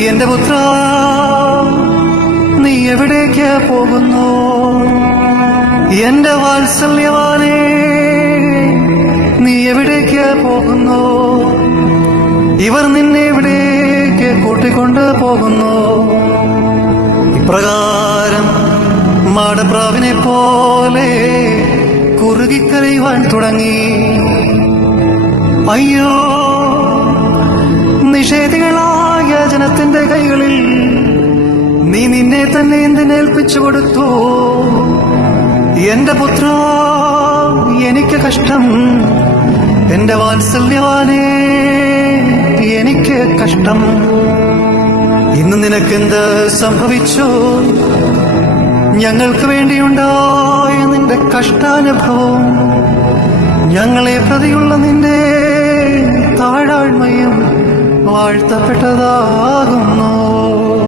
എന്റെ പുത്ര, നീ എവിടേക്ക് പോകുന്നു? എന്റെ വാത്സല്യവാനേ, നീ എവിടേക്ക് പോകുന്നു? ഇവർ നിന്നെ എവിടേക്ക് കൂട്ടിക്കൊണ്ട് പോകുന്നു? ഇപ്രകാരം മാടപ്രാവിനെ പോലെ കുറുകിക്കരയുവാൻ തുടങ്ങി. അയ്യോ, നിഷേധികളായ ജനത്തിന്റെ കൈകളിൽ നീ നിന്നെ തന്നെ എന്തിനേൽപ്പിച്ചു കൊടുത്തു? എന്റെ പുത്ര, എനിക്ക് കഷ്ടം. എന്റെ വാത്സല്യവാനേ, എനിക്ക് കഷ്ടം. ഇന്ന് നിനക്കെന്ത് സംഭവിച്ചു? ഞങ്ങൾക്ക് വേണ്ടിയുണ്ടായ നിന്റെ കഷ്ടാനുഭവം ഞങ്ങളെ പ്രതിയുള്ള നിന്റെ താഴ്മയും വാഴ്ത്തപ്പെട്ടതാകുന്നു.